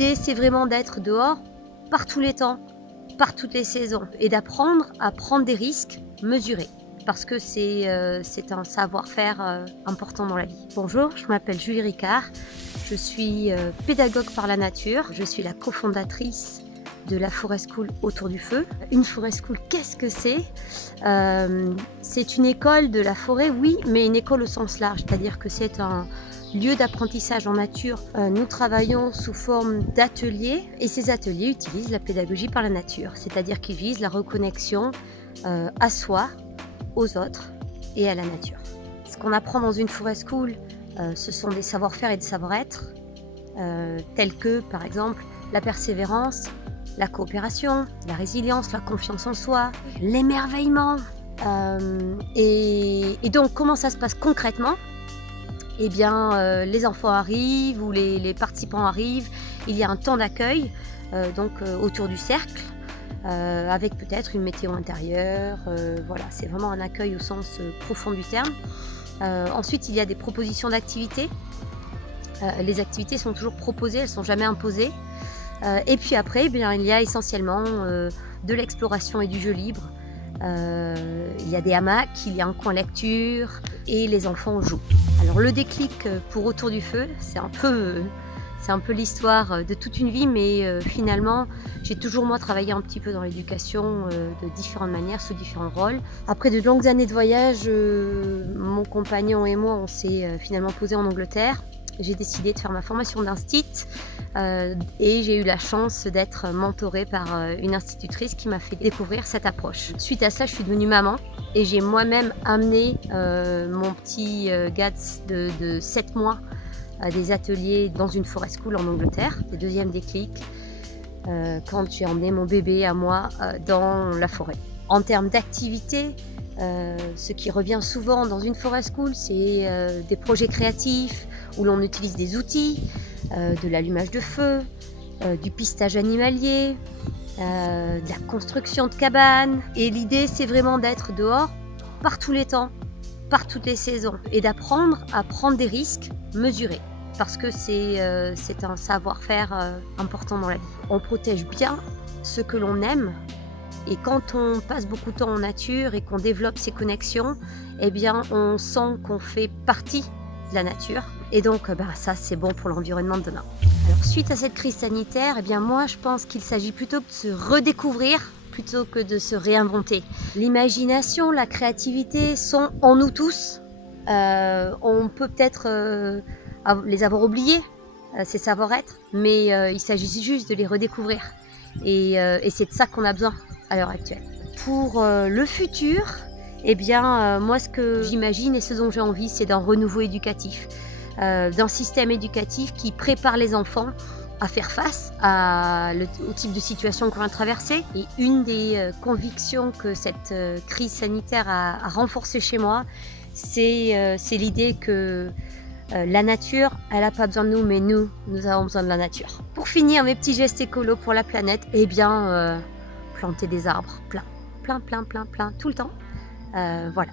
L'idée, c'est vraiment d'être dehors par tous les temps, par toutes les saisons et d'apprendre à prendre des risques mesurés. Parce que c'est un savoir-faire important dans la vie. Bonjour, je m'appelle Julie Ricard, je suis pédagogue par la nature, je suis la cofondatrice de la Forest School Autour du Feu. Une Forest School, qu'est-ce que c'est? C'est une école de la forêt, oui, mais une école au sens large, c'est-à-dire que c'est un lieu d'apprentissage en nature. Nous travaillons sous forme d'ateliers et ces ateliers utilisent la pédagogie par la nature, c'est-à-dire qu'ils visent la reconnexion à soi, aux autres et à la nature. Ce qu'on apprend dans une Forest School, ce sont des savoir-faire et des savoir-être, tels que par exemple la persévérance, la coopération, la résilience, la confiance en soi, l'émerveillement. Et donc comment ça se passe concrètement? Eh bien, les enfants arrivent ou les participants arrivent, il y a un temps d'accueil autour du cercle, avec peut-être une météo intérieure, voilà, c'est vraiment un accueil au sens profond du terme. Ensuite, il y a des propositions d'activités. Les activités sont toujours proposées, elles ne sont jamais imposées. Et puis après, eh bien, il y a essentiellement de l'exploration et du jeu libre. Il y a des hamacs, il y a un coin lecture et les enfants jouent. Alors le déclic pour Autour du Feu, c'est un peu l'histoire de toute une vie, mais finalement j'ai toujours moi travaillé un petit peu dans l'éducation de différentes manières, sous différents rôles. Après de longues années de voyage, mon compagnon et moi on s'est finalement posé en Angleterre. J'ai décidé de faire ma formation d'instit et j'ai eu la chance d'être mentorée par une institutrice qui m'a fait découvrir cette approche. Suite à cela, je suis devenue maman et j'ai moi-même amené mon petit Gats de 7 mois à des ateliers dans une Forest School en Angleterre. Le deuxième déclic, quand j'ai emmené mon bébé à moi dans la forêt. En termes d'activité, ce qui revient souvent dans une Forest School, c'est des projets créatifs où l'on utilise des outils, de l'allumage de feu, du pistage animalier, de la construction de cabanes. Et l'idée, c'est vraiment d'être dehors par tous les temps, par toutes les saisons et d'apprendre à prendre des risques mesurés. Parce que c'est un savoir-faire important dans la vie. On protège bien ce que l'on aime. Et quand on passe beaucoup de temps en nature et qu'on développe ces connexions, eh bien, on sent qu'on fait partie de la nature. Et donc, ça, c'est bon pour l'environnement de demain. Alors, suite à cette crise sanitaire, eh bien, moi, je pense qu'il s'agit plutôt de se redécouvrir plutôt que de se réinventer. L'imagination, la créativité sont en nous tous. On peut peut-être les avoir oubliés, ces savoir-être, mais il s'agit juste de les redécouvrir. Et c'est de ça qu'on a besoin à l'heure actuelle. Pour le futur, eh bien, moi ce que j'imagine et ce dont j'ai envie, c'est d'un renouveau éducatif, d'un système éducatif qui prépare les enfants à faire face au type de situation qu'on va traverser. Et une des convictions que cette crise sanitaire a renforcée chez moi, c'est l'idée que la nature, elle n'a pas besoin de nous, mais nous avons besoin de la nature. Pour finir, mes petits gestes écolos pour la planète, eh bien, planter des arbres, plein, tout le temps. Voilà.